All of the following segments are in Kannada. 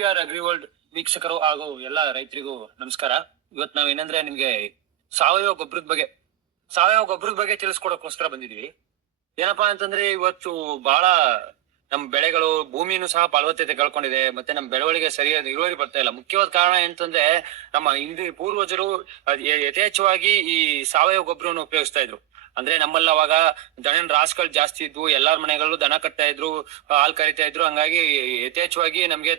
DPR ಅಗ್ರಿವರ್ಲ್ಡ್ ವೀಕ್ಷಕರು ಹಾಗೂ ಎಲ್ಲ ರೈತರಿಗೂ ನಮಸ್ಕಾರ. ಇವತ್ತು ನಾವ್ ಏನಂದ್ರೆ ನಿಮ್ಗೆ ಸಾವಯವ ಗೊಬ್ಬರದ ಬಗ್ಗೆ ತಿಳಿಸ್ಕೊಡಕ್ಕೋಸ್ಕರ ಬಂದಿದೀವಿ. ಏನಪ್ಪಾ ಅಂತಂದ್ರೆ ಇವತ್ತು ಬಹಳ ನಮ್ ಬೆಳೆಗಳು ಭೂಮಿನೂ ಸಹ ಫಲವತ್ತತೆ ಕಳ್ಕೊಂಡಿದೆ. ಮತ್ತೆ ನಮ್ ಬೆಳವಣಿಗೆ ಸರಿಯಾದ ಇಳುವರಿ ಬರ್ತಾ ಇಲ್ಲ. ಮುಖ್ಯವಾದ ಕಾರಣ ಏನಂತಂದ್ರೆ ನಮ್ಮ ಪೂರ್ವಜರು ಯಥೇಚ್ಛವಾಗಿ ಈ ಸಾವಯವ ಗೊಬ್ಬರವನ್ನು ಉಪಯೋಗಿಸ್ತಾ ಇದ್ರು. ಅಂದ್ರೆ ನಮ್ಮಲ್ಲಿ ಅವಾಗ ದನದ ರಾಸುಗಳು ಜಾಸ್ತಿ ಇದ್ವು. ಎಲ್ಲಾರ ಮನೆಗಳು ದನ ಕಟ್ತಾ ಇದ್ರು, ಹಾಲ್ ಕರಿತಾ ಇದ್ರು. ಹಂಗಾಗಿ ಯಥೇಚ್ಛವಾಗಿ ನಮ್ಗೆ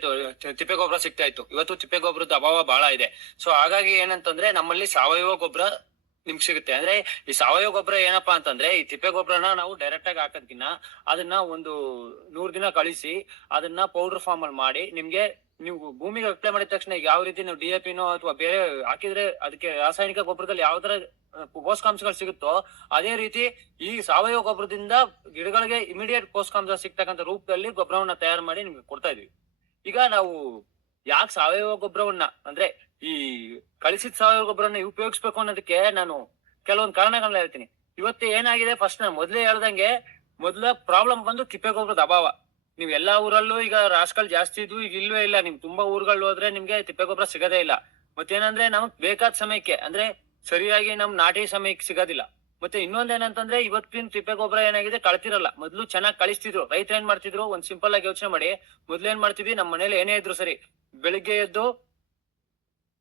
ತಿಪ್ಪೆ ಗೊಬ್ಬರ ಸಿಗ್ತಾ ಇತ್ತು. ಇವತ್ತು ತಿಪ್ಪೆ ಗೊಬ್ಬರದ ಅಭಾವ ಬಹಳ ಇದೆ. ಸೊ ಹಾಗಾಗಿ ಏನಂತಂದ್ರೆ ನಮ್ಮಲ್ಲಿ ಸಾವಯವ ಗೊಬ್ಬರ ನಿಮ್ಗೆ ಸಿಗುತ್ತೆ. ಅಂದ್ರೆ ಈ ಸಾವಯವ ಗೊಬ್ಬರ ಏನಪ್ಪಾ ಅಂತಂದ್ರೆ ಈ ತಿಪ್ಪೆ ಗೊಬ್ಬರನ ನಾವು ಡೈರೆಕ್ಟ್ ಆಗಿ ಹಾಕೋದ್ಕಿನ್ನ ಅದನ್ನ ಒಂದು 100 ದಿನ ಕಳಿಸಿ ಅದನ್ನ ಪೌಡರ್ ಫಾರ್ಮ್ ಅಲ್ಲಿ ಮಾಡಿ ನಿಮ್ಗೆ ನೀವು ಭೂಮಿಗೆ ಅಪ್ಲೈ ಮಾಡಿದ ತಕ್ಷಣ ಯಾವ ರೀತಿ ನೀವು DAPನೋ ಅಥವಾ ಬೇರೆ ಹಾಕಿದ್ರೆ ಅದಕ್ಕೆ ರಾಸಾಯನಿಕ ಗೊಬ್ಬರದಲ್ಲಿ ಯಾವ ತರ ಪೋಷಕಾಂಶಗಳು ಸಿಗುತ್ತೋ ಅದೇ ರೀತಿ ಈ ಸಾವಯವ ಗೊಬ್ಬರದಿಂದ ಗಿಡಗಳಿಗೆ ಇಮಿಡಿಯೇಟ್ ಪೋಷಕಾಂಶ ಸಿಗ್ತಕ್ಕಂಥ ರೂಪದಲ್ಲಿ ಗೊಬ್ಬರವನ್ನ ತಯಾರು ಮಾಡಿ ನಿಮ್ಗೆ ಕೊಡ್ತಾ ಇದೀವಿ. ಈಗ ನಾವು ಯಾಕೆ ಸಾವಯವ ಗೊಬ್ಬರವನ್ನ ಅಂದ್ರೆ ಈ ಕಳಿಸಿದ ಸಾವಯವ ಗೊಬ್ಬರನ್ನ ಉಪಯೋಗಿಸ್ಬೇಕು ಅನ್ನೋದಕ್ಕೆ ನಾನು ಕೆಲವೊಂದು ಕಾರಣಗಳನ್ನ ಹೇಳ್ತೀನಿ. ಇವತ್ತು ಏನಾಗಿದೆ, ಫಸ್ಟ್ ನಾನು ಮೊದ್ಲೇ ಹೇಳ್ದಂಗೆ ಮೊದ್ಲ ಪ್ರಾಬ್ಲಮ್ ಬಂದು ತಿಪ್ಪೆ ಗೊಬ್ಬರದ ಅಭಾವ. ನೀವ್ ಎಲ್ಲಾ ಊರಲ್ಲೂ ಈಗ ರಾಸುಗಳು ಜಾಸ್ತಿ ಇದ್ವು, ಈಗ ಇಲ್ವೇ ಇಲ್ಲ. ನಿಮ್ ತುಂಬಾ ಊರುಗಳು ಹೋದ್ರೆ ನಿಮ್ಗೆ ತಿಪ್ಪೆ ಗೊಬ್ಬರ ಸಿಗದೇ ಇಲ್ಲ. ಮತ್ತೇನಂದ್ರೆ ನಮಗ್ ಬೇಕಾದ ಸಮಯಕ್ಕೆ ಅಂದ್ರೆ ಸರಿಯಾಗಿ ನಮ್ ನಾಟಿ ಸಮಯಕ್ಕೆ ಸಿಗೋದಿಲ್ಲ. ಮತ್ತೆ ಇನ್ನೊಂದೇನಂತಂದ್ರೆ ಇವತ್ತಿನ ತಿಪ್ಪೆ ಗೊಬ್ಬರ ಏನಾಗಿದೆ, ಕಳ್ತಿರಲ್ಲ. ಮೊದ್ಲು ಚೆನ್ನಾಗಿ ಕಳಿಸ್ತಿದ್ರು. ರೈತರು ಏನ್ ಮಾಡ್ತಿದ್ರು, ಒಂದ್ ಸಿಂಪಲ್ ಆಗಿ ಯೋಚನೆ ಮಾಡಿ. ಮೊದ್ಲು ಏನ್ ಮಾಡ್ತಿದ್ವಿ, ನಮ್ ಮನೇಲಿ ಏನೇ ಇದ್ರು ಸರಿ, ಬೆಳಿಗ್ಗೆ ಎದ್ದು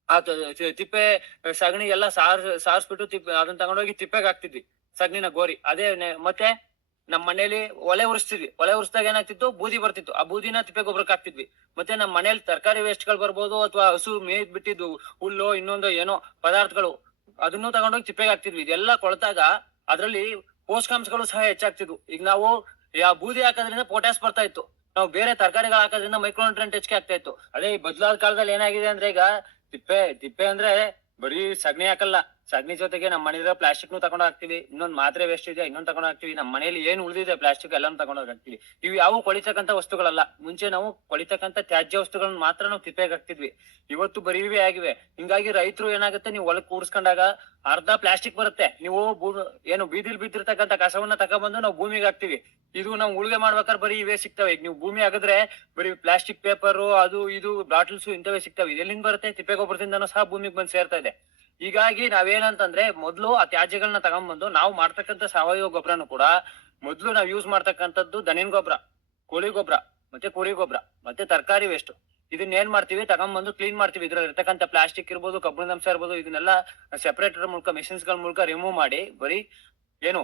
ಆ ತಿಪ್ಪೆ ಸಗಣಿ ಎಲ್ಲ ಸಾರಿಸ್ಬಿಟ್ಟು ಅದನ್ನ ತಗೊಂಡೋಗಿ ತಿಪ್ಪೆಗೆ ಹಾಕ್ತಿದ್ವಿ, ಸಗಣಿನ ಗೋರಿ. ಅದೇ ಮತ್ತೆ ನಮ್ ಮನೇಲಿ ಒಲೆ ಉರಿಸ್ತಿದ್ವಿ. ಒಲೆ ಉರಿಸಿದಾಗ ಏನಾಗ್ತಿತ್ತು, ಬೂದಿ ಬರ್ತಿತ್ತು. ಆ ಬೂದಿನ ತಿಪ್ಪೆ ಗೊಬ್ಬರಕ್ಕೆ ಹಾಕ್ತಿದ್ವಿ. ಮತ್ತೆ ನಮ್ ಮನೇಲಿ ತರಕಾರಿ ವೇಸ್ಟ್ ಗಳು ಬರ್ಬೋದು, ಅಥವಾ ಹಸು ಮೇಯ್ದ್ ಬಿಟ್ಟಿದ್ದು ಹುಲ್ಲು ಇನ್ನೊಂದು ಏನೋ ಪದಾರ್ಥಗಳು, ಅದನ್ನು ತಗೊಂಡೋಗಿ ತಿಪ್ಪೆಗೆ ಹಾಕ್ತಿದ್ವಿ. ಇದೆಲ್ಲ ಕೊಳ್ತಾಗ ಅದ್ರಲ್ಲಿ ಪೋಷಕಾಂಶಗಳು ಸಹ ಹೆಚ್ಚಾಗ್ತಿದ್ವು. ಈಗ ನಾವು ಬೂದಿ ಹಾಕೋದ್ರಿಂದ ಪೊಟ್ಯಾಸ್ ಬರ್ತಾ ಇತ್ತು. ನಾವು ಬೇರೆ ತರಕಾರಿಗಳು ಹಾಕೋದ್ರಿಂದ ಮೈಕ್ರೋನ್ಯೂಟ್ರಿಯೆಂಟ್ ಹೆಚ್ಚಿಗೆ ಆಗ್ತಾ ಇತ್ತು. ಅದೇ ಈ ಬದಲಾದ ಕಾಲದಲ್ಲಿ ಏನಾಗಿದೆ ಅಂದ್ರೆ, ಈಗ ತಿಪ್ಪೆ ಅಂದ್ರೆ ಬರೀ ಸಗಣಿ ಹಾಕಲ್ಲ, ಸಗಣಿ ಜೊತೆಗೆ ನಮ್ಮ ಮನೆಯ ಪ್ಲಾಸ್ಟಿಕ್ ನು ತಗೊಂಡ್ ಹಾಕ್ತಿವಿ. ಇನ್ನೊಂದ್ ಮಾತ್ರೆ ವೇಸ್ಟ್ ಇದೆ, ಇನ್ನೊಂದ್ ತಗೊಂಡ್ ಹಾಕ್ತಿವಿ. ನಮ್ಮ ಮನೇಲಿ ಏನ್ ಉಳಿದಿದೆ ಪ್ಲಾಸ್ಟಿಕ್ ಎಲ್ಲಾನು ತಗೊಂಡ್ ಹಾಕ್ತಿವಿ. ಇವು ಯಾವ ಕೊಳಿತಕ್ಕಂತ ವಸ್ತುಗಳಲ್ಲ. ಮುಂಚೆ ನಾವು ಕೊಳಿತಕ್ಕಂತ ತ್ಯಾಜ್ಯ ವಸ್ತುಗಳನ್ನ ಮಾತ್ರ ನಾವು ತಿಪ್ಪೆಗೆ ಹಾಕ್ತಿದ್ವಿ. ಇವತ್ತು ಬರೀ ಇವೇ ಆಗಿವೆ. ಹಿಂಗಾಗಿ ರೈತರು ಏನಾಗುತ್ತೆ, ನೀವು ಹೊಲಕ್ ಕೂಡ್ಸ್ಕೊಂಡಾಗ ಅರ್ಧ ಪ್ಲಾಸ್ಟಿಕ್ ಬರುತ್ತೆ. ನೀವು ಏನು ಬೀದಿಲ್ ಬಿದ್ದಿರ್ತಕ್ಕಂಥ ಕಸವನ್ನ ತಗೊಂಡ್ಬಂದು ನಾವು ಭೂಮಿಗೆ ಹಾಕ್ತಿವಿ. ಇದು ನಾವು ಉಳಿಗೆ ಮಾಡ್ಬೇಕಾದ್ರೆ ಬರೀ ಇವೇ ಸಿಗ್ತವೆ. ಈಗ ನೀವು ಭೂಮಿ ಆಗಿದ್ರೆ ಬರೀ ಪ್ಲಾಸ್ಟಿಕ್ ಪೇಪರ್, ಅದು ಇದು ಬಾಟಲ್ಸ್ ಇಂಥವೇ ಸಿಗ್ತವೆ. ಇದೆಲ್ಲಿಂದ ಬರುತ್ತೆ, ತಿಪ್ಪೆ ಗೊಬ್ಬರದಿಂದನೂ ಸಹ ಭೂಮಿಗೆ ಬಂದು ಸೇರ್ತಾ ಇದೆ. ಹೀಗಾಗಿ ನಾವೇನಂತಂದ್ರೆ ಮೊದ್ಲು ಆ ತ್ಯಾಜ್ಯಗಳನ್ನ ತಗೊಂಡ್ಬಂದು ನಾವು ಮಾಡ್ತಕ್ಕಂಥ ಸಾವಯವ ಗೊಬ್ಬರನು ಕೂಡ ಮೊದ್ಲು ನಾವು ಯೂಸ್ ಮಾಡ್ತಕ್ಕಂಥದ್ದು ದನಿನ ಗೊಬ್ಬರ, ಕೋಳಿ ಗೊಬ್ಬರ, ಮತ್ತೆ ಕುರಿ ಗೊಬ್ಬರ, ಮತ್ತೆ ತರಕಾರಿ ವೇಸ್ಟ್. ಇದನ್ನ ಏನ್ ಮಾಡ್ತೀವಿ, ತಗೊಂಡ್ಬಂದು ಕ್ಲೀನ್ ಮಾಡ್ತೀವಿ. ಇದ್ರಲ್ಲಿ ಇರ್ತಕ್ಕಂಥ ಪ್ಲಾಸ್ಟಿಕ್ ಇರ್ಬೋದು, ಕಬ್ಬಿಣದ ಅಂಶ ಇರ್ಬೋದು, ಇದನ್ನೆಲ್ಲ ಸೆಪರೇಟರ್ ಮೂಲಕ ಮೆಷಿನ್ಸ್ ಗಳ ಮೂಲಕ ರಿಮೂವ್ ಮಾಡಿ ಬರೀ ಏನು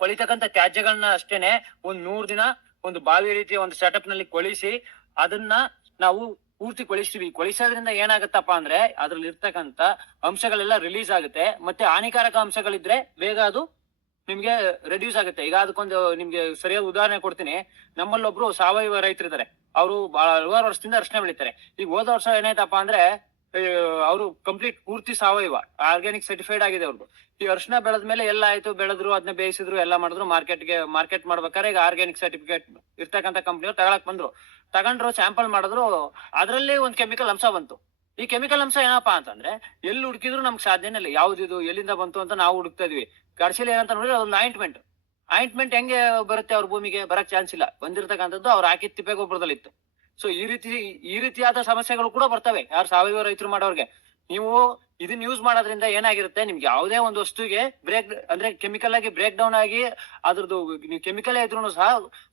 ಕೊಳಿತಕ್ಕಂಥ ತ್ಯಾಜ್ಯಗಳನ್ನ ಅಷ್ಟೇನೆ ಒಂದ್ 100 ದಿನ ಒಂದು ಬಾವಿ ರೀತಿಯ ಒಂದು ಸೆಟಪ್ ನಲ್ಲಿ ಕೊಳಿಸಿ ಅದನ್ನ ನಾವು ಪೂರ್ತಿ ಕೊಳಿಸ್ತೀವಿ. ಕೊಳಿಸೋದ್ರಿಂದ ಏನಾಗತ್ತಪ್ಪ ಅಂದ್ರೆ ಅದ್ರಲ್ಲಿ ಇರ್ತಕ್ಕಂಥ ಅಂಶಗಳೆಲ್ಲ ರಿಲೀಸ್ ಆಗುತ್ತೆ. ಮತ್ತೆ ಹಾನಿಕಾರಕ ಅಂಶಗಳಿದ್ರೆ ಬೇಗ ಅದು ನಿಮ್ಗೆ ರೆಡ್ಯೂಸ್ ಆಗುತ್ತೆ. ಈಗ ಅದಕ್ಕೊಂದು ನಿಮ್ಗೆ ಸರಿಯಾದ ಉದಾಹರಣೆ ಕೊಡ್ತೀನಿ. ನಮ್ಮಲ್ಲೊಬ್ರು ಸಾವಯವ ರೈತರಿದ್ದಾರೆ. ಅವರು ಹಲವಾರು ವರ್ಷದಿಂದ ಅರಿಶಿನ ಬೆಳಿತಾರೆ. ಈಗ ಹೋದ ವರ್ಷ ಏನಾಯ್ತಪ್ಪ ಅಂದ್ರೆ ಅವರು ಕಂಪ್ಲೀಟ್ ಪೂರ್ತಿ ಸಾವಯವ ಆರ್ಗ್ಯಾನಿಕ್ ಸರ್ಟಿಫೈಡ್ ಆಗಿದೆ ಅವ್ರದ್ದು. ಈ ಅರಿಶಿನ ಬೆಳೆದ್ಮೇಲೆ ಎಲ್ಲ ಆಯ್ತು, ಬೆಳೆದ್ರು, ಅದನ್ನ ಬೇಯಿಸಿದ್ರು, ಎಲ್ಲ ಮಾಡಿದ್ರು. ಮಾರ್ಕೆಟ್ ಮಾಡ್ಬೇಕಾದ್ರೆ ಈಗ ಆರ್ಗ್ಯಾನಿಕ್ ಸರ್ಟಿಫಿಕೇಟ್ ಇರ್ತಕ್ಕಂಥ ಕಂಪ್ನಿಯವ್ರು ತಗೊಳಕ್ ಬಂದ್ರು. ತಗೊಂಡ್ರು, ಸ್ಯಾಂಪಲ್ ಮಾಡಿದ್ರು. ಅದ್ರಲ್ಲಿ ಒಂದು ಕೆಮಿಕಲ್ ಅಂಶ ಬಂತು. ಈ ಕೆಮಿಕಲ್ ಅಂಶ ಏನಪ್ಪಾ ಅಂತಂದ್ರೆ ಎಲ್ಲಿ ಹುಡುಕಿದ್ರು ನಮ್ಗೆ ಸಾಧ್ಯನೇ ಇಲ್ಲ. ಯಾವ್ದಿದು ಎಲ್ಲಿಂದ ಬಂತು ಅಂತ ನಾವು ಹುಡುಕ್ತಾ ಇದೀವಿ. ಕಡ್ಸಿಲಿ ಏನಂತ ನೋಡಿದ್ರೆ ಅದೊಂದು ಆಯಿಂಟ್ಮೆಂಟ್ ಹೆಂಗೆ ಬರುತ್ತೆ ಅವ್ರ ಭೂಮಿಗೆ, ಬರಕ್ ಚಾನ್ಸ್ ಇಲ್ಲ. ಬಂದಿರತಕ್ಕಂಥದ್ದು ಅವ್ರು ಹಾಕಿದ ತಿಪ್ಪೆ ಗೊಬ್ಬರದಲ್ಲಿ ಇತ್ತು. ಸೊ ಈ ರೀತಿಯಾದ ಸಮಸ್ಯೆಗಳು ಕೂಡ ಬರ್ತವೆ ಯಾರು ಸಾವಯವ ರೈತರು ಮಾಡೋರ್ಗೆ. ನೀವು ಇದನ್ನ ಯೂಸ್ ಮಾಡೋದ್ರಿಂದ ಏನಾಗಿರುತ್ತೆ, ನಿಮ್ಗೆ ಯಾವುದೇ ಒಂದು ವಸ್ತುಗೆ ಕೆಮಿಕಲ್ ಆಗಿ ಬ್ರೇಕ್ ಡೌನ್ ಆಗಿ ಅದ್ರದ್ದು ನೀವು ಕೆಮಿಕಲ್ ಇದ್ರೂ ಸಹ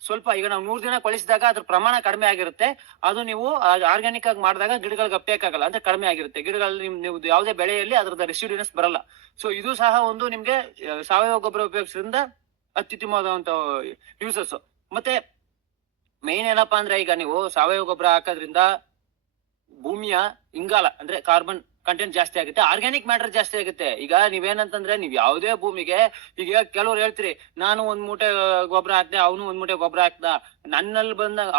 ಸ್ವಲ್ಪ, ಈಗ ನಾವು 100 ದಿನ ಕೊಳಿಸಿದಾಗ ಅದ್ರ ಪ್ರಮಾಣ ಕಡಿಮೆ ಆಗಿರುತ್ತೆ. ಅದು ನೀವು ಆರ್ಗ್ಯಾನಿಕ್ ಆಗಿ ಮಾಡಿದಾಗ ಗಿಡಗಳಿಗೆ ಅಪ್ಟೇಕ್ ಆಗಲ್ಲ, ಅಂದ್ರೆ ಕಡಿಮೆ ಆಗಿರುತ್ತೆ. ಗಿಡಗಳಲ್ಲಿ ನೀವು ಯಾವುದೇ ಬೆಳೆಯಲ್ಲಿ ಅದ್ರದ್ದು ರೆಸಿಡ್ಯೂನೆಸ್ ಬರಲ್ಲ. ಸೊ ಇದು ಸಹ ಒಂದು ನಿಮ್ಗೆ ಸಾವಯವ ಗೊಬ್ಬರ ಉಪಯೋಗಿಸೋದ್ರಿಂದ ಅತ್ಯುತ್ತಮವಾದಂತ ಯೂಸಸ್. ಮತ್ತೆ ಮೇನ್ ಏನಪ್ಪಾ ಅಂದ್ರೆ, ಈಗ ನೀವು ಸಾವಯವ ಗೊಬ್ಬರ ಹಾಕೋದ್ರಿಂದ ಭೂಮಿಯ ಇಂಗಾಲ ಅಂದ್ರೆ ಕಾರ್ಬನ್ ಕಂಟೆಂಟ್ ಜಾಸ್ತಿ ಆಗುತ್ತೆ, ಆರ್ಗ್ಯಾನಿಕ್ ಮ್ಯಾಟರ್ ಜಾಸ್ತಿ ಆಗುತ್ತೆ. ಈಗ ನೀವೇನಂತಂದ್ರೆ ನೀವು ಯಾವುದೇ ಭೂಮಿಗೆ, ಈಗ ಕೆಲವ್ರು ಹೇಳ್ತೀರಿ ನಾನು ಒಂದ್ ಮೂಟೆ ಗೊಬ್ಬರ ಹಾಕ್ದೆ, ಅವನು ಒಂದ್ ಮೂಟೆ ಗೊಬ್ಬರ ಹಾಕ್ದ,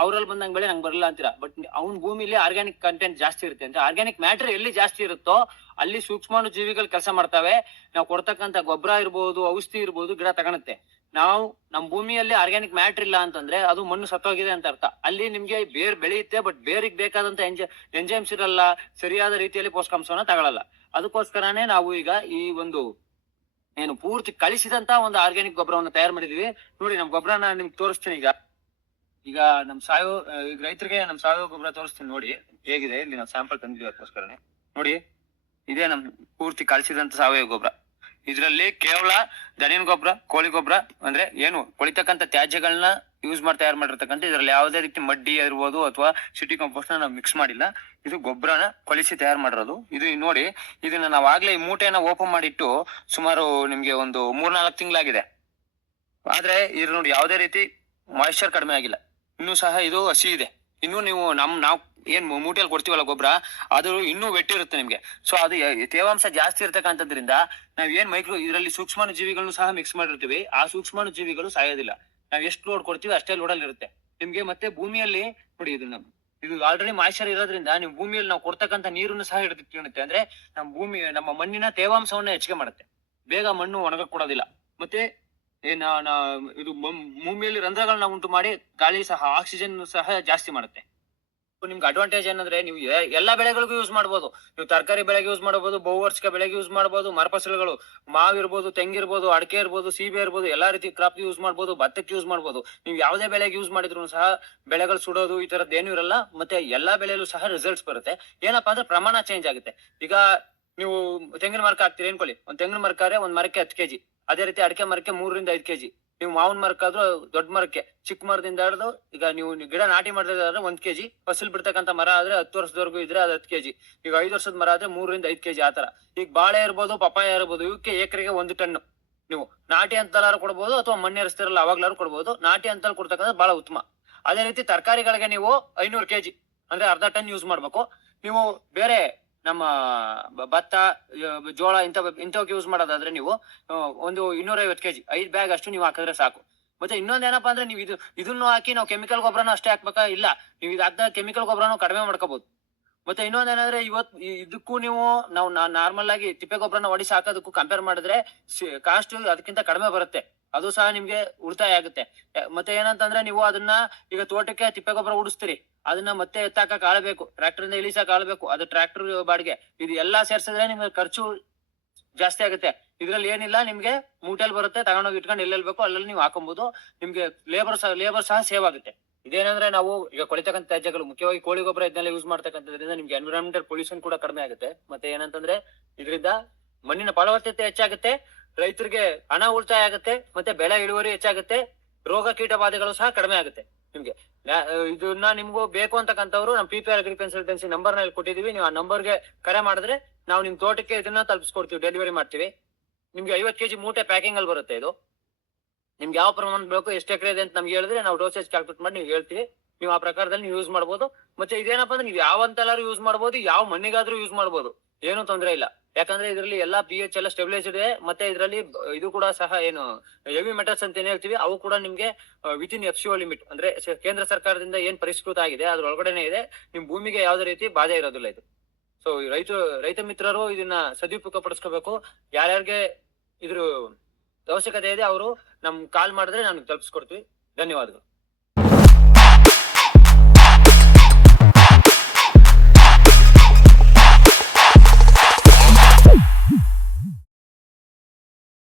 ಅವ್ರಲ್ಲಿ ಬಂದಂಗ್ ಬೆಳೆ ನಂಗೆ ಬರಲ್ಲ ಅಂತೀರಾ. ಬಟ್ ಅವ್ನ ಭೂಮಿಲಿ ಆರ್ಗ್ಯಾನಿಕ್ ಕಂಟೆಂಟ್ ಜಾಸ್ತಿ ಇರುತ್ತೆ. ಅಂದ್ರೆ ಆರ್ಗ್ಯಾನಿಕ್ ಮ್ಯಾಟರ್ ಎಲ್ಲಿ ಜಾಸ್ತಿ ಇರುತ್ತೋ ಅಲ್ಲಿ ಸೂಕ್ಷ್ಮಾಣು ಜೀವಿಗಳು ಕೆಲಸ ಮಾಡ್ತವೆ. ನಾವು ಕೊಡ್ತಕ್ಕಂಥ ಗೊಬ್ಬರ ಇರ್ಬೋದು, ಔಷಧಿ ಇರ್ಬೋದು, ಗಿಡ ತಗೊಳುತ್ತೆ. ನಾವು ನಮ್ ಭೂಮಿಯಲ್ಲಿ ಆರ್ಗ್ಯಾನಿಕ್ ಮ್ಯಾಟರ್ ಇಲ್ಲ ಅಂತಂದ್ರೆ ಅದು ಮಣ್ಣು ಸತ್ತೋಗಿದೆ ಅಂತ ಅರ್ಥ. ಅಲ್ಲಿ ನಿಮ್ಗೆ ಬೇರ್ ಬೆಳೆಯುತ್ತೆ, ಬಟ್ ಬೇರಿಗೆ ಬೇಕಾದಂತ ಎಂಜೈಮ್ಸ್ ಇರಲ್ಲ, ಸರಿಯಾದ ರೀತಿಯಲ್ಲಿ ಪೋಷಕಾಂಶವನ್ನ ತಗೊಳಲ್ಲ. ಅದಕ್ಕೋಸ್ಕರನೇ ನಾವು ಈಗ ಈ ಒಂದು ಏನು ಪೂರ್ತಿ ಕಳಿಸಿದಂತ ಒಂದು ಆರ್ಗ್ಯಾನಿಕ್ ಗೊಬ್ಬರವನ್ನು ತಯಾರು ಮಾಡಿದೀವಿ. ನೋಡಿ, ನಮ್ ಗೊಬ್ಬರನ ನಿಮ್ಗೆ ತೋರಿಸ್ತೀನಿ. ಈಗ ಈಗ ಈಗ ರೈತರಿಗೆ ನಮ್ ಸಾವಯವ ಗೊಬ್ಬರ ತೋರಿಸ್ತೀನಿ ನೋಡಿ ಹೇಗಿದೆ. ಇಲ್ಲಿ ನಾವು ಸ್ಯಾಂಪಲ್ ತಂದಿದ್ದೀವಿ ಅದಕ್ಕೋಸ್ಕರನೇ ನೋಡಿ. ಇದೇ ನಮ್ ಪೂರ್ತಿ ಕಲಸಿದಂತ ಸಾವಯವ ಗೊಬ್ಬರ. ಇದ್ರಲ್ಲಿ ಕೇವಲ ದನಿನ ಗೊಬ್ಬರ, ಕೋಳಿ ಗೊಬ್ಬರ ಅಂದ್ರೆ ಏನು ಕೊಳಿತಕ್ಕಂತ ತ್ಯಾಜ್ಯಗಳನ್ನ ಯೂಸ್ ಮಾಡಿ ತಯಾರು ಮಾಡಿರ್ತಕ್ಕಂಥ, ಇದ್ರಲ್ಲಿ ಯಾವುದೇ ರೀತಿ ಮಡ್ಡಿ ಇರ್ಬೋದು ಅಥವಾ ಸಿಟಿ ಕಾಂಪೋಸ್ಟ್ ನಾವು ಮಿಕ್ಸ್ ಮಾಡಿಲ್ಲ. ಇದು ಗೊಬ್ಬರನ ಕೊಳಿಸಿ ತಯಾರು ಮಾಡಿರೋದು. ಇದು ನೋಡಿ, ಇದನ್ನ ನಾವು ಆಗ್ಲೇ ಈ ಮೂಟೆಯನ್ನ ಓಪನ್ ಮಾಡಿಟ್ಟು ಸುಮಾರು ನಿಮ್ಗೆ ಒಂದು 3-4 ತಿಂಗಳಾಗಿದೆ. ಆದ್ರೆ ಇದು ನೋಡಿ ಯಾವುದೇ ರೀತಿ ಮಾಯಿಶ್ಚರ್ ಕಡಿಮೆ ಆಗಿಲ್ಲ. ಇನ್ನೂ ಸಹ ಇದು ಹಸಿ ಇದೆ. ಇನ್ನು ನೀವು ನಾವು ಏನ್ ಮೂಟೆಯಲ್ಲಿ ಕೊಡ್ತೀವಲ್ಲ ಗೊಬ್ಬರ, ಅದು ಇನ್ನೂ ಇರುತ್ತೆ ನಿಮ್ಗೆ. ಸೊ ಅದು ತೇವಾಂಶ ಜಾಸ್ತಿ ಇರ್ತಕ್ಕಂಥದ್ರಿಂದ ನಾವ್ ಏನ್ ಇದರಲ್ಲಿ ಸೂಕ್ಷ್ಮಾಣು ಜೀವಿಗಳನ್ನು ಸಹ ಮಿಕ್ಸ್ ಮಾಡಿರ್ತೀವಿ. ಆ ಸೂಕ್ಷ್ಮಾಣು ಜೀವಿಗಳು ಸಾಯೋದಿಲ್ಲ. ನಾವ್ ಎಷ್ಟು ಲೋಡ್ ಕೊಡ್ತೀವಿ ಅಷ್ಟೇ ಲೋಡಲ್ಲಿ ಇರುತ್ತೆ ನಿಮ್ಗೆ. ಮತ್ತೆ ಭೂಮಿಯಲ್ಲಿ ನೋಡಿ, ಇದು ಆಲ್ರೆಡಿ ಮಾಯಿಶ್ಚರ್ ಇರೋದ್ರಿಂದ ನೀವು ಭೂಮಿಯಲ್ಲಿ ನಾವು ಕೊಡ್ತಕ್ಕಂಥ ನೀರನ್ನು ಸಹ ಹಿಡಿದಿಟ್ಟುತ್ತೆ. ಅಂದ್ರೆ ನಮ್ಮ ಮಣ್ಣಿನ ತೇವಾಂಶವನ್ನ ಹೆಚ್ಚಿಗೆ ಮಾಡುತ್ತೆ. ಬೇಗ ಮಣ್ಣು ಒಣಗಕ್ ಕೊಡೋದಿಲ್ಲ. ಮತ್ತೆ ಇದು ಭೂಮಿಯಲ್ಲಿ ರಂಧ್ರಗಳನ್ನ ಉಂಟು ಮಾಡಿ ಗಾಳಿ ಸಹ, ಆಕ್ಸಿಜನ್ ಸಹ ಜಾಸ್ತಿ ಮಾಡುತ್ತೆ. ನಿಮ್ಗೆ ಅಡ್ವಾಂಟೇಜ್ ಏನಂದ್ರೆ ನೀವು ಎಲ್ಲಾ ಬೆಳೆಗಳಿಗೂ ಯೂಸ್ ಮಾಡಬಹುದು. ನೀವು ತರಕಾರಿ ಬೆಳೆಗೆ ಯೂಸ್ ಮಾಡಬಹುದು, ಬಹುವಾರ್ಷಿಕ ಬೆಳೆಗೆ ಯೂಸ್ ಮಾಡಬಹುದು, ಮರಫಸಲುಗಳು ಮಾವಿರ್ಬೋದು, ತೆಂಗಿರ್ಬೋದು, ಅಡಿಕೆ ಇರ್ಬೋದು, ಸೀಬೆ ಇರ್ಬೋದು, ಎಲ್ಲಾ ರೀತಿ ಕ್ರಾಪ್ ಯೂಸ್ ಮಾಡಬಹುದು, ಭತ್ತಕ್ಕೆ ಯೂಸ್ ಮಾಡಬಹುದು. ನೀವು ಯಾವುದೇ ಬೆಳೆಗೆ ಯೂಸ್ ಮಾಡಿದ್ರು ಸಹ ಬೆಳೆಗಳು ಸುಡೋದು ಈ ತರದ್ ಏನು ಇರಲ್ಲ. ಮತ್ತೆ ಎಲ್ಲಾ ಬೆಳೆಯಲ್ಲೂ ಸಹ ರಿಸಲ್ಟ್ಸ್ ಬರುತ್ತೆ. ಏನಪ್ಪಾ ಅಂದ್ರೆ ಪ್ರಮಾಣ ಚೇಂಜ್ ಆಗುತ್ತೆ. ಈಗ ನೀವು ತೆಂಗಿನ ಮರಕ್ಕೆ ಹಾಕ್ತೀರಿ ಅನ್ಕೊಳ್ಳಿ, ಒಂದ್ ತೆಂಗಿನ ಮರಕ್ಕಾದ್ರೆ ಒಂದ್ ಮರಕ್ಕೆ 10 kg. ಅದೇ ರೀತಿ ಅಡಿಕೆ ಮರಕ್ಕೆ 3-5 kg. ನೀವು ಮಾವಿನ ಮರಕ್ಕಾದ್ರೂ ದೊಡ್ಡ ಮರಕ್ಕೆ, ಚಿಕ್ಕ ಮರದಿಂದ ಹಿಡಿದು ಈಗ ನೀವು ಗಿಡ ನಾಟಿ ಮಾಡಿದ್ರೆ 1 kg, ಫಸಲ್ ಬಿಡ್ತಕ್ಕಂಥ ಮರ ಆದ್ರೆ 10 ವರ್ಷದವರೆಗೂ ಇದ್ರೆ ಅದು 10 kg. ಈಗ 5 ವರ್ಷದ ಮರ ಆದ್ರೆ 3-5 kg ಆತರ. ಈಗ ಬಾಳೆ ಇರ್ಬೋದು, ಪಪ್ಪಾಯ ಇರ್ಬೋದು, ಇವಕ್ಕೆ ಎಕರೆಗೆ 1 ಟನ್ ನೀವು ನಾಟಿ ಅಂತಲಾರು ಕೊಡ್ಬೋದು ಅಥವಾ ಮಣ್ಣು ಎರಿಸ್ತಿರಲ್ಲ ಅವಾಗ್ಲಾರು ಕೊಡ್ಬೋದು. ನಾಟಿ ಅಂತಲ್ಲಿ ಕೊಡ್ತಕ್ಕಂಥ ಬಹಳ ಉತ್ತಮ. ಅದೇ ರೀತಿ ತರಕಾರಿಗಳಿಗೆ ನೀವು 500 kg ಅಂದ್ರೆ ಅರ್ಧ ಟನ್ ಯೂಸ್ ಮಾಡ್ಬೇಕು. ನೀವು ಬೇರೆ ನಮ್ಮ ಭತ್ತ, ಜೋಳ ಇಂಥವಕ್ಕೆ ಯೂಸ್ ಮಾಡೋದಾದ್ರೆ ನೀವು ಒಂದು 250 kg 5 ಬ್ಯಾಗ್ ಅಷ್ಟು ನೀವು ಹಾಕಿದ್ರೆ ಸಾಕು. ಮತ್ತೆ ಇನ್ನೊಂದ್ ಏನಪ್ಪಾ ಅಂದ್ರೆ ನೀವು ಇದನ್ನು ಹಾಕಿ ನಾವು ಕೆಮಿಕಲ್ ಗೊಬ್ಬರನ ಅಷ್ಟೇ ಹಾಕ್ಬೇಕಾ? ಇಲ್ಲ, ನೀವು ಇದಾದ ಕೆಮಿಕಲ್ ಗೊಬ್ಬರನು ಕಡಿಮೆ ಮಾಡ್ಕೋಬಹುದು. ಮತ್ತೆ ಇನ್ನೊಂದೇನಂದ್ರೆ ಇದಕ್ಕೂ ನೀವು ನಾವು ನಾರ್ಮಲ್ ಆಗಿ ತಿಪ್ಪೆ ಗೊಬ್ಬರನ ಹೊಡಿಸಿ ಹಾಕೋದಕ್ಕೂ ಕಂಪೇರ್ ಮಾಡಿದ್ರೆ ಕಾಸ್ಟ್ ಅದಕ್ಕಿಂತ ಕಡಿಮೆ ಬರುತ್ತೆ. ಅದು ಸಹ ನಿಮ್ಗೆ ಉಳಿತಾಯ ಆಗುತ್ತೆ. ಮತ್ತೆ ಏನಂತಂದ್ರೆ ನೀವು ಅದನ್ನ ಈಗ ತೋಟಕ್ಕೆ ತಿಪ್ಪೆ ಗೊಬ್ಬರ ಉಡಿಸ್ತೀರಿ, ಅದನ್ನ ಮತ್ತೆ ಎತ್ತಾಕಕ್ ಆಳ್ಬೇಕು, ಟ್ರ್ಯಾಕ್ಟರ್ ಇಂದ ಇಳಿಸಕ್ ಆಳ್ಬೇಕು, ಅದು ಟ್ರ್ಯಾಕ್ಟರ್ ಬಾಡಿಗೆ, ಇದು ಎಲ್ಲಾ ಸೇರ್ಸಿದ್ರೆ ನಿಮ್ಗೆ ಖರ್ಚು ಜಾಸ್ತಿ ಆಗುತ್ತೆ. ಇದ್ರಲ್ಲಿ ಏನಿಲ್ಲ, ನಿಮ್ಗೆ ಮೂಟೆಲ್ ಬರುತ್ತೆ, ತಗೊಂಡೋಗಿ ಇಟ್ಕೊಂಡು ಎಲ್ಲೆಲ್ಲಿ ಬೇಕೋ ಅಲ್ಲಲ್ಲಿ ನೀವು ಹಾಕೊಬಹುದು. ನಿಮ್ಗೆ ಲೇಬರ್ ಸಹ ಸೇವ್ ಆಗುತ್ತೆ. ಇದೇನಂದ್ರೆ ನಾವು ಈಗ ಕೊಳಿತಕ್ಕಂಥ ತ್ಯಾಜ್ಯಗಳು, ಮುಖ್ಯವಾಗಿ ಕೋಳಿ ಗೊಬ್ಬರ ಇದನ್ನೆಲ್ಲ ಯೂಸ್ ಮಾಡ್ತಕ್ಕಂಥದ್ರಿಂದ ನಿಮ್ಗೆ ಎನ್ವಿರಾನ್ಮೆಂಟಲ್ ಪೊಲ್ಯೂಷನ್ ಕೂಡ ಕಡಿಮೆ ಆಗುತ್ತೆ. ಮತ್ತೆ ಏನಂತಂದ್ರೆ ಇದರಿಂದ ಮಣ್ಣಿನ ಫಲವತ್ತತೆ ಹೆಚ್ಚಾಗುತ್ತೆ, ರೈತರಿಗೆ ಹಣ ಉಳಿತಾಯ ಆಗುತ್ತೆ, ಮತ್ತೆ ಬೆಳೆ ಇಳುವರಿ ಹೆಚ್ಚಾಗುತ್ತೆ, ರೋಗ ಕೀಟ ಬಾಧೆಗಳು ಸಹ ಕಡಿಮೆ ಆಗುತ್ತೆ. ನಿಮ್ಗೆ ಇದನ್ನ ನಿಮ್ಗೂ ಬೇಕು ಅಂತಕ್ಕಂಥವ್ರು ನಮ್ಮ PPR ಅಗ್ರಿ ಕನ್ಸಲ್ಟೆನ್ಸಿ ನಂಬರ್ ನಲ್ಲಿ ಕೊಟ್ಟಿದೀವಿ. ನೀವು ಆ ನಂಬರ್ಗೆ ಕರೆ ಮಾಡಿದ್ರೆ ನಾವು ನಿಮ್ ತೋಟಕ್ಕೆ ಇದನ್ನ ತಲುಪಿಸ್ಕೊಡ್ತೀವಿ, ಡೆಲಿವರಿ ಮಾಡ್ತೀವಿ. ನಿಮ್ಗೆ 50 kg ಮೂಟೆ ಪ್ಯಾಕಿಂಗ್ ಅಲ್ಲಿ ಬರುತ್ತೆ. ಇದು ನಿಮ್ಗೆ ಯಾವ ಪ್ರಮಾಣ ಬೇಕು, ಎಷ್ಟು ಎಕರೆ ಇದೆ ಅಂತ ನಮ್ಗೆ ಹೇಳಿದ್ರೆ ನಾವು ಡೋಸೇಜ್ ಕ್ಯಾಲ್ಕುಲೇಟ್ ಮಾಡಿ ನೀವು ಹೇಳ್ತೀವಿ. ನೀವು ಆ ಪ್ರಕಾರದಲ್ಲಿ ನೀವು ಯೂಸ್ ಮಾಡಬಹುದು. ಮತ್ತೆ ಇದೇನಪ್ಪ ಅಂದ್ರೆ ನೀವು ಯಾವಂತೆಲ್ಲಾರು ಯೂಸ್ ಮಾಡಬಹುದು, ಯಾವ ಮಣ್ಣಿಗಾದ್ರೂ ಯೂಸ್ ಮಾಡಬಹುದು, ಏನು ತೊಂದರೆ ಇಲ್ಲ. ಯಾಕಂದ್ರೆ ಇದರಲ್ಲಿ ಎಲ್ಲಾ pH ಎಲ್ಲ ಸ್ಟೆಬಿಲೈಸ್ ಇದೆ. ಮತ್ತೆ ಇದರಲ್ಲಿ ಇದು ಕೂಡ ಸಹ ಏನು ಹೆವಿ ಮೆಟಲ್ಸ್ ಅಂತ ಏನ್ ಹೇಳ್ತೀವಿ, ಅವು ಕೂಡ ನಿಮ್ಗೆ ವಿತಿನ್ FCO ಲಿಮಿಟ್ ಅಂದ್ರೆ ಕೇಂದ್ರ ಸರ್ಕಾರದಿಂದ ಏನ್ ಪರಿಷ್ಕೃತ ಆಗಿದೆ ಅದ್ರ ಒಳಗಡೆನೆ ಇದೆ. ನಿಮ್ ಭೂಮಿಗೆ ಯಾವ್ದೇ ರೀತಿ ಬಾಧೆ ಇರೋದಿಲ್ಲ ಇದು. ಸೊ ರೈತ ಮಿತ್ರರು ಇದನ್ನ ಸದುಪಯೋಗ ಪಡಿಸ್ಕೋಬೇಕು. ಯಾರ್ಯಾರಿಗೆ ಇದ್ರ ಅವಶ್ಯಕತೆ ಇದೆ ಅವರು ನಮ್ ಕಾಲ್ ಮಾಡಿದ್ರೆ ನಾನು ತಲುಪಿಸ್ಕೊಡ್ತೀವಿ. ಧನ್ಯವಾದಗಳು.